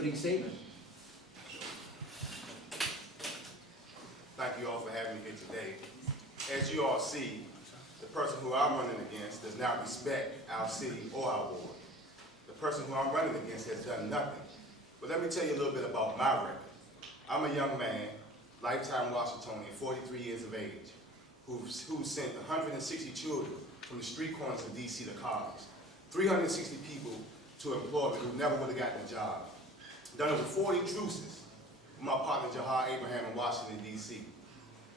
opening statement. Thank you all for having me here today. As you all see, the person who I'm running against does not respect our city or our ward. The person who I'm running against has done nothing. But let me tell you a little bit about my record. I'm a young man, lifetime Washingtonian, 43 years of age, who sent 160 children from the street corners of D.C. to college, 360 people to employment who never would have gotten a job. Done over 40 truces with my partner Jahar Abraham in Washington, D.C.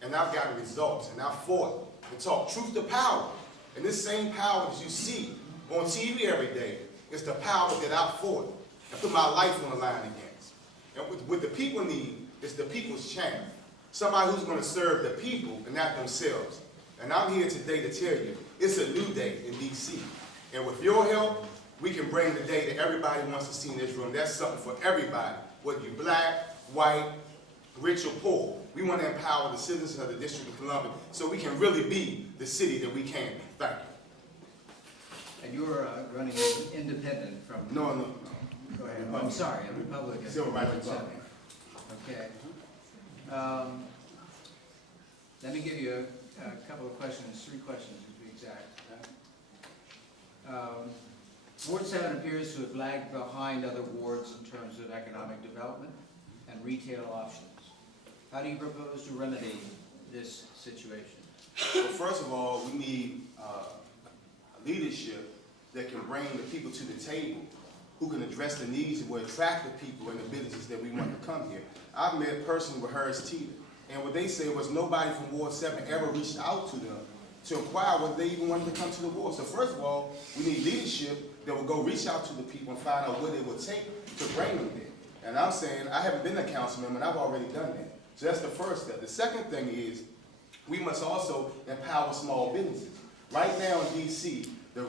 And I've gotten results, and I've fought and taught truth to power. And this same power that you see on TV every day is the power that I fought and put my life on the line against. And what the people need is the people's champion, somebody who's going to serve the people and not themselves. And I'm here today to tell you, it's a new day in D.C. And with your help, we can bring the day that everybody wants to see in this room. That's something for everybody, whether you're black, white, rich or poor. We want to empower the citizens of the District of Columbia so we can really be the city that we can be. Thank you. And you're running as independent from... No. Go ahead. I'm sorry, a Republican. Civil Rights Republican. Okay. Let me give you a couple of questions, 3 questions to be exact. Ward 7 appears to have lagged behind other wards in terms of economic development and retail options. How do you propose to remedy this situation? Well, first of all, we need a leadership that can bring the people to the table, who can address the needs and will attract the people and the businesses that we want to come here. I've met personally with Harris Teeter, and what they said was nobody from Ward 7 ever reached out to them to inquire whether they even wanted to come to the ward. So first of all, we need leadership that will go reach out to the people and find out what it would take to bring them there. And I'm saying, I haven't been a council member, and I've already done that. So that's the first step. The second thing is, we must also empower small businesses. Right now in D.C., the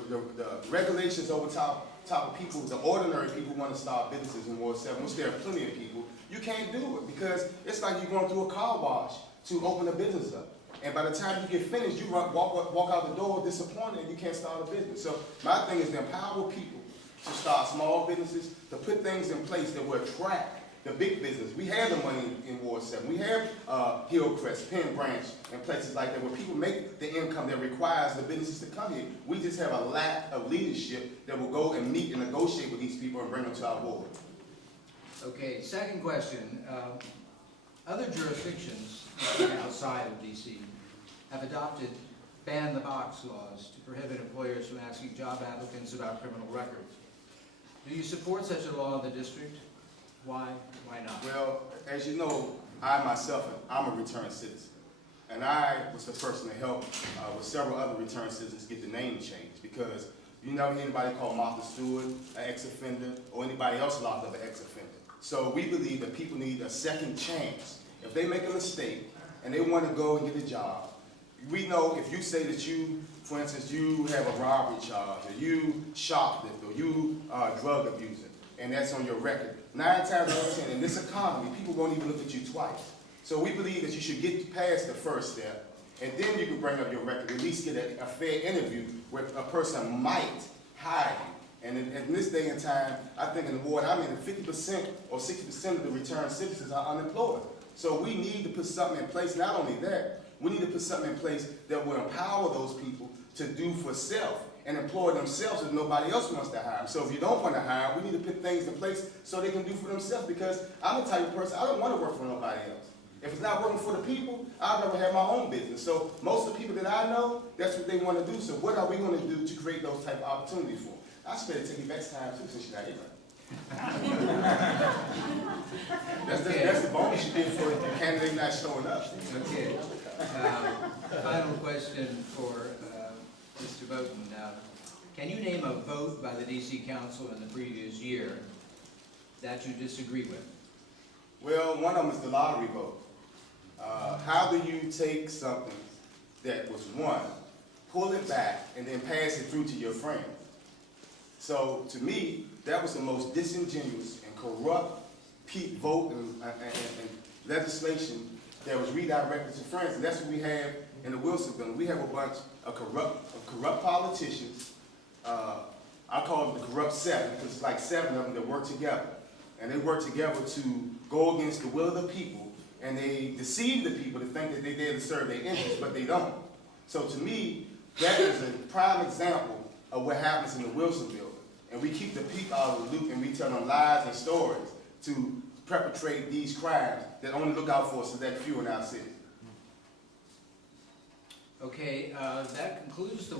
regulations over top of people, the ordinary people want to start businesses in Ward 7, which there are plenty of people. You can't do it because it's like you're going through a car wash to open a business up. And by the time you get finished, you walk out the door disappointed and you can't start a business. So my thing is to empower people to start small businesses, to put things in place that will attract the big business. We have the money in Ward 7. We have Hillcrest, Penn Branch, and places like that where people make the income that requires the businesses to come here. We just have a lack of leadership that will go and meet and negotiate with these people and bring them to our ward. Okay, second question. Other jurisdictions outside of D.C. have adopted ban-the-box laws to prohibit employers from asking job applicants about criminal records. Do you support such a law in the district? Why? Why not? Well, as you know, I myself, I'm a returned citizen. And I was the person to help with several other returned citizens get the name changed because you never hear anybody called Martha Stewart, an ex-offender, or anybody else locked up an ex-offender. So we believe that people need a second chance. If they make a mistake and they want to go and get a job, we know if you say that you, for instance, you have a robbery charge, or you shoplift, or you are a drug abuser, and that's on your record, 9 times out of 10 in this economy, people won't even look at you twice. So we believe that you should get past the first step, and then you can bring up your record, at least get a fair interview where a person might hire you. And in this day and time, I think in the ward I'm in, 50% or 60% of the returned citizens are unemployed. So we need to put something in place. Not only that, we need to put something in place that will empower those people to do for self and employ themselves if nobody else wants to hire them. So if you don't want to hire, we need to put things in place so they can do for themselves, because I'm the type of person, I don't want to work for nobody else. If it's not working for the people, I'd rather have my own business. So most of the people that I know, that's what they want to do. So what are we going to do to create those type of opportunities for them? I should better take you back time too, since you're not here. That's the bonus you get for the candidate not showing up. Okay. Final question for Mr. Bowden. Can you name a vote by the D.C. Council in the previous year that you disagree with? Well, one of them is the lottery vote. How do you take something that was won, pull it back, and then pass it through to your friends? So to me, that was the most disingenuous and corrupt vote and legislation that was redirected to friends. And that's what we have in the Wilson building. We have a bunch of corrupt politicians. I call them the corrupt 7, because it's like 7 of them that work together. and they work together to go against the will of the people, and they deceive the people to think that they're there to serve their interests, but they don't. So to me, that is a prime example of what happens in the Wilson building. And we keep the people out of the loop, and we tell them lies and stories to perpetrate these crimes that only look out for a select few in our city. Okay, that concludes the